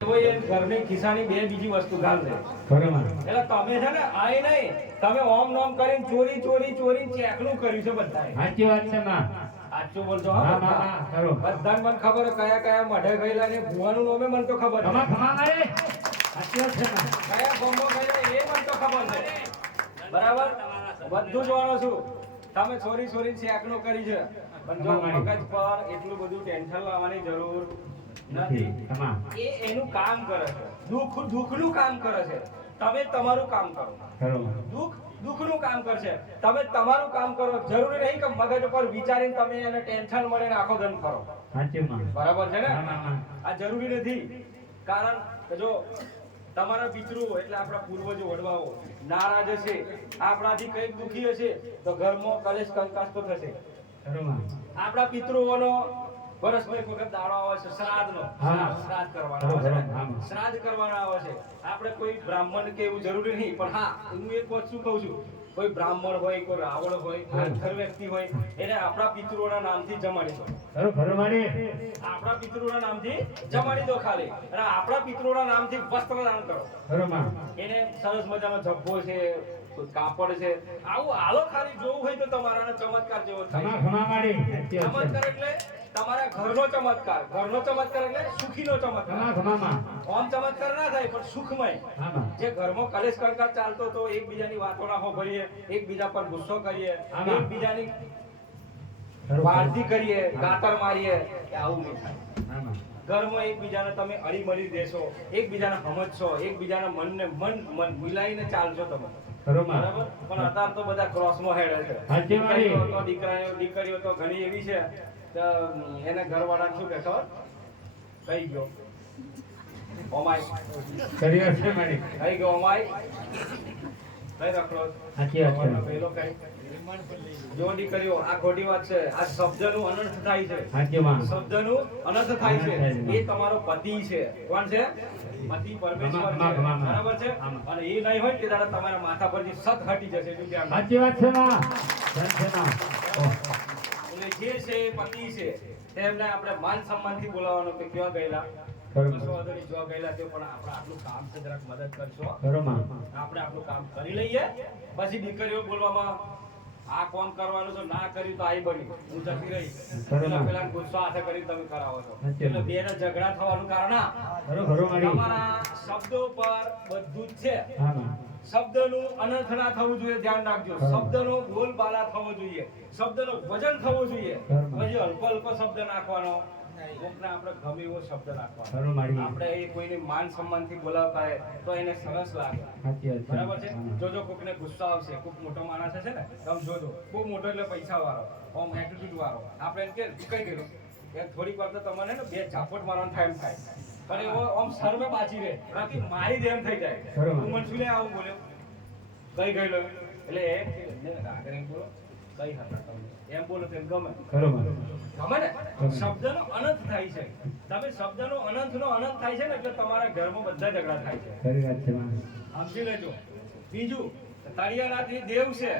કોઈ એ ઘરની ખિસ્સાની બે બીજી વસ્તુ ગાલ એટલે તમે છે ને આય નહીં તમે ઓમ નોમ કરીને ચોરી ચોરી ચોરી ચેકનું કર્યું છે બધાએ. સાચી વાત છે માં. સાચું બોલજો હા, હા હા, હા, બધાને મને ખબર કયા કયા મઢે ગયેલા ને ભુવાનું નોમે મને તો ખબર ખમા ખમા મારે સાચી વાત છે કયા ગોમો ગયેલા એ મને તો ખબર છે. બરાબર? બધું જોવાનું છું. તમે ચોરી ચોરી ચેકનું કરી છે. પણ જો મગજ પર એટલું બધું ટેન્શન લાવવાની જરૂર નથી. એ એનું કામ કરે છે. દુઃખ દુઃખનું કામ કરે છે. તમે તમારું કામ કરો. દુઃખ દુઃખનું કામ કરશે તમે તમારું કામ કરો. જરૂરી નહીં કે મગજ પર વિચારીને તમે એને ટેન્શન મળે ને આખો ધન કરો. બરાબર છે ને. આ જરૂરી નથી. કારણ કે જો તમારા પિતૃ એટલે આપણા પૂર્વજો વડવાઓ નારાજ હશે આપણાથી કંઈક દુખી હશે તો ઘરમાં કલેશ કંકાસ તો થશે. આપણા પિતૃઓનો વર્ષમાં એક વખત દાડો આવે છે શ્રાદ્ધનો. શ્રાદ્ધ કરવાનો આવે છે? શ્રાદ્ધ કરવાનો આવે છે. આપણે કોઈ બ્રાહ્મણ કે એવું જરૂરી નહીં પણ હા હું એક વસ્તુ કહું છું? કોઈ બ્રાહ્મણ હોય કોઈ રાવણ હોય કોઈ. વ્યક્તિ હોય એને આપણા પિતૃઓના નામથી જમાડી દો. આપણા પિતૃઓના નામથી જમાડી દો ખાલી. અને આપણા પિતૃઓના નામથી વસ્ત્રદાન કરો. બરોબર એને સરસ મજાનો જબ્બો છે કોઈ કાપડ છે. આવું હાલો ખાલી જોવું હોય તો તમારા ચમત્કાર જેવો ચમત્કાર એટલે તમારા ઘરનો ચમત્કાર ઘરનો ચમત્કાર એટલે સુખીનો ચમત્કાર. ઓમ ચમત્કાર ના થાય પણ સુખમય. જે ઘરમાં કલેશ કંકાસ ચાલતો તો એકબીજાની વાતો ના હોભળીએ એકબીજા પર ગુસ્સો કરીએ એકબીજાની વારતી કરીએ. ગાતર મારીએ કે આવું નહીં થાય. માં ઘરમાં એકબીજાને તમે અડીમળી દેશો એકબીજાને સમજશો એકબીજાના મનને મન મન મિલાઈને ચાલશો તમે. બરોબર? પણ અત્યારે તો બધા ક્રોસમાં હેડે છે. હાજી મારી તો દીકરાઓ દીકરીઓ તો ઘણી એવી છે. તો એને ઘરવાળા શું કે ખબર? કઈ ગયો. ઓમાય. કરી વાત છે મારી. કઈ ગયો ઓમાય. જો દીકરીઓ આ ખોટી વાત છે. આ શબ્દનું અનર્થ થાય છે. શબ્દનું અનર્થ થાય છે. અનર્થ થાય છે. એ તમારો પતિ છે. કોણ છે? પતિ પરમેશ્વર છે. આમાં, આમાં. બરાબર છે? અને એ નહીં હોય કે દાડા તમારા માથા પરથી સત હટી જશે એટલું ધ્યાન સાચી વાત છે જે છે પતિ છે તેમને આપણે માન સન્માનથી બોલાવાનો કે ક્યાં ગયેલા? બરોબર. કશો વાંધો નહીં, જ્યાં ગયેલા તે પણ આપણે આટલું કામ છે જરાક મદદ કરશો. આપણે આપણું કામ કરી લઈએ પછી દીકરીઓ બોલવામાં આ કોમ કરવાનું છે? ના કર્યું તો આઈ બની. હું જતી રહી. પેલા પેલા ગુસ્સો હાથે કરીને તમે કરાવો છો. એટલે વાત. બેને ઝઘડા થવાનું કારણ આ. બરોબર બરોબર મારી. તમારા શબ્દો પર બધું જ છે. શબ્દનું શબ્દનું અનર્થ ના થવું જોઈએ ધ્યાન રાખજો. બરાબર. શબ્દનો બોલબાલા થવો જોઈએ. શબ્દનો વજન થવું જોઈએ. પછી હલકો હલકો શબ્દ નાખવાનો. કોકને આપણે ગમે એવો શબ્દ નાખવાનો આપણે એ કોઈને માન સન્માનથી બોલાવતા હોય તો એને સરસ લાગે. સાચી વાત છે. બરાબર છે? હા. જોજો કોકને ગુસ્સો આવશે કોક મોટો માણસ છે ને તમે જોજો. બહુ મોટો એટલે પૈસા વાળો ઓમ એટીટ્યુડ વાળો. આપણે એમ કે કઈ ગયેલું એ થોડીક વાર તો તમને ને બે ઝાપટ મારવાનો ટાઈમ થાય. અને એવો આમ સર્વે બાજી રહે. બાકી મારી જેમ એમ થઈ જાય. હું મને શું લે આવું બોલ્યો કઈ ગયેલો? એટલે એમ આગળ એમ બોલો. કઈ હતા તમને એમ બોલો તેમ ગમે. ગમે ને? શબ્દનો અનંત થાય છે. તમે શબ્દનો અનંતનો અનંત થાય છે ને એટલે તમારા ઘરમાં બધા ઝઘડા થાય છે. ખરી વાત છે સમજી લેજો. બીજું તળિયાનાથ દેવ છે.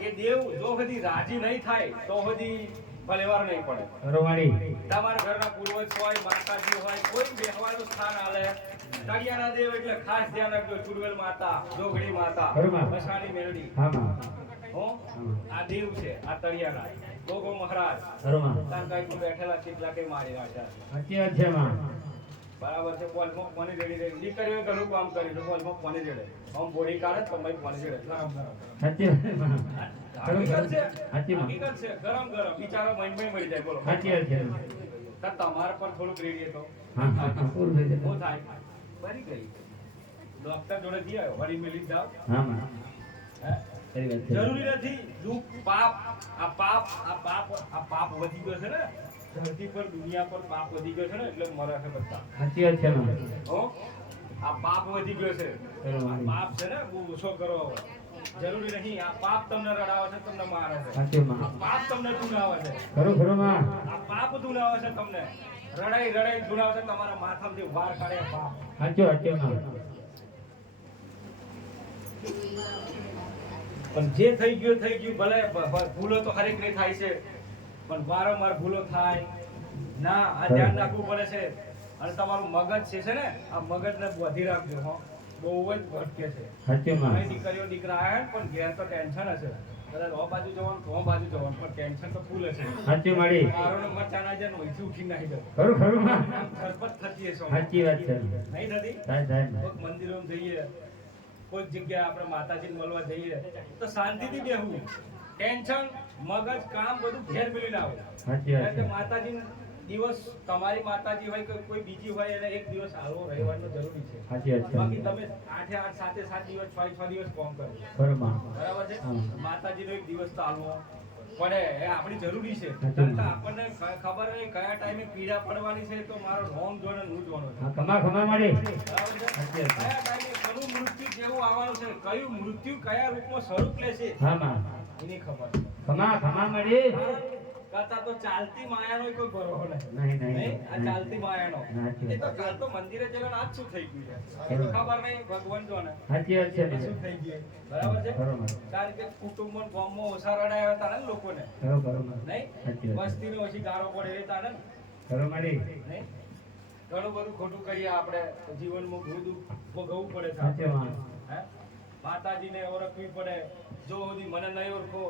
એ દેવ જો બધી રાજી નહીં થાય તો બધી ભલેવાર નહીં પડે. મારી તમારા ઘરના પૂર્વજ હોય માતાજી હોય કોઈ બેહવાનું સ્થાન આલે. તળિયાના દેવ એટલે ખાસ ધ્યાન રાખજો ચુડવેલ માતા જોગડી માતા બરોબર. મસાણી મેલડી હા માં. હો આ દેવ છે આ તળિયાના. ગોગો મહારાજ ધર્મા તાન કઈ બેઠેલા કેટલા કે મારી રાજા અત્યાર છે માં. બરાબર છે પોલમાં પાણી રેડી રેડી દીકરીઓએ ઘણું કામ કર્યું છે પોલમાં પાણી રેડે આમ બોડી કાઢે તો ભાઈ પાણી રેડે સાચી હકીકત છે હકીકત છે. ગરમ ગરમ. બિચારો મય મય મળી જાય બોલો. સાચી છે તમારે પણ થોડુંક રેડીએ તો હા થાય. બરી ગઈ ડોક્ટર જોડે જઈ આવ્યો. વળી મેલી જાવ હા માં. હે? જરૂરી નથી. દુઃખ પાપ આ પાપ આ પાપ આ પાપ વધી ગયો છે ને ધરતી પર દુનિયા પર પાપ વધી ગયો છે ને એટલે મરે છે બધા. સાચી વાત છે હો? આ પાપ વધી ગયો છે. પાપ છે ને બહુ ઓછો કરો. જરૂરી નહીં આ પાપ તમને રડાવે છે તમને મારે છે. સાચી આ પાપ તમને ધુનાવે છે. ખરું ખરું માં. આ પાપ ધુનાવે છે તમને. રડાઈ રડાઈ ધુનાવે છે તમારા માથામાંથી વાર કાઢે પાપ. સાચી છે માં પણ જે થઈ ગયું થઈ ગયું ભલે ભૂલો તો હરેક ને થાય છે પણ વારંવાર ભૂલો થાય. ના આ ધ્યાન રાખવું પડે છે. અને તમારું મગજ છે છે ને આ મગજને વધી રાખજો હો. બહુ જ ભટકે છે. સાચી દીકરીઓ દીકરા આવ્યા પણ ઘેર તો ટેન્શન હશે. કદાચ ઓ બાજુ જવાનું તો બાજુ જવાનું પણ ટેન્શન તો ફૂલ હશે સાચી મારી મારો નંબર ચાના ઉઠી નાખી દઉં ખરું થતી હશે. સાચી વાત છે. નહીં મંદિરોમાં જઈએ. કોઈક જગ્યાએ આપણે માતાજીને મળવા જઈએ તો શાંતિથી બેહવું. ટેન્શન મગજ કામ બધું ઘેર આવે. કે છે. માતાજી દિવસ તમારી માતાજી હોય કે કોઈ બીજી હોય એને એક દિવસ આવો રહેવાનો જરૂરી છે. બાકી તમે આઠે આઠ સાતે સાત દિવસ છ છ દિવસ કોમ કરો. બરાબર. છે? માતાજીનો એક દિવસ તો હાલવો પડે એ આપણી જરૂરી છે. આપણને ખબર નહીં કયા ટાઈમે પીડા પડવાની છે તો મારો રોંગ જોડે હું જોવાનો છે. ખમા ખમા મારી બરાબર છે? સાચી વાત છે. કયા ટાઈમે કયું મૃત્યુ જેવું કયું મૃત્યુ કયા રૂપમાં સ્વરૂપ લેશે હા માં એની ખબર ખમા ખમા મળી. કરતા તો ચાલતી માયાનો કોઈ ભરોસો નહીં નહીં? આ ચાલતી માયાનો. એ તો કાલ તો મંદિરે જવાનું આજ શું થઈ ગયું છે? ખબર નહીં ભગવાન જોને. સાચી વાત છે શું થઈ ગયું બરાબર છે? કારણ કે કુટુંબ કે કુટુંબમાં ગામમાં ઓછા રડાયા હતા ને લોકોને. નહીં? વસ્તી વાત ઓછી ગારો પડે એ તારે ને. ખરું નહીં? ઘણું બધું ખોટું કરીએ આપણે. જીવનમાં ભૂ ભોગવવું પડે છે. હે? માતાજીને ઓળખવી પડે. જો સુધી મને નહીં ઓળખો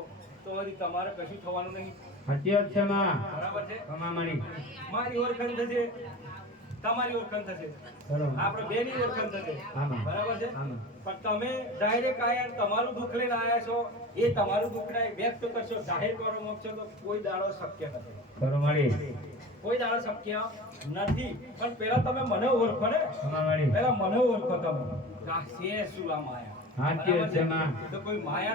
તો હજી તમારે કશું થવાનું નહીં. વાત છે માં. બરાબર છે? મારી. મારી ઓળખાણ થશે. તમારી ઓળખાણ થશે. આપણે બે ની ઓળખાણ થશે. બરાબર છે? પણ તમે ડાયરેક્ટ આયા તમારું દુઃખ લઈને આયા છો એ તમારું દુઃખને વ્યક્ત કરશો. જાહેર કરો માંગશો તો કોઈ દાડો શક્ય નથી. કોઈ દાડો શક્ય નથી. પણ પેલા તમે મને ઓળખો ને. પેલા મને ઓળખો તમે. છે શું આ માયા વાત છે માં તો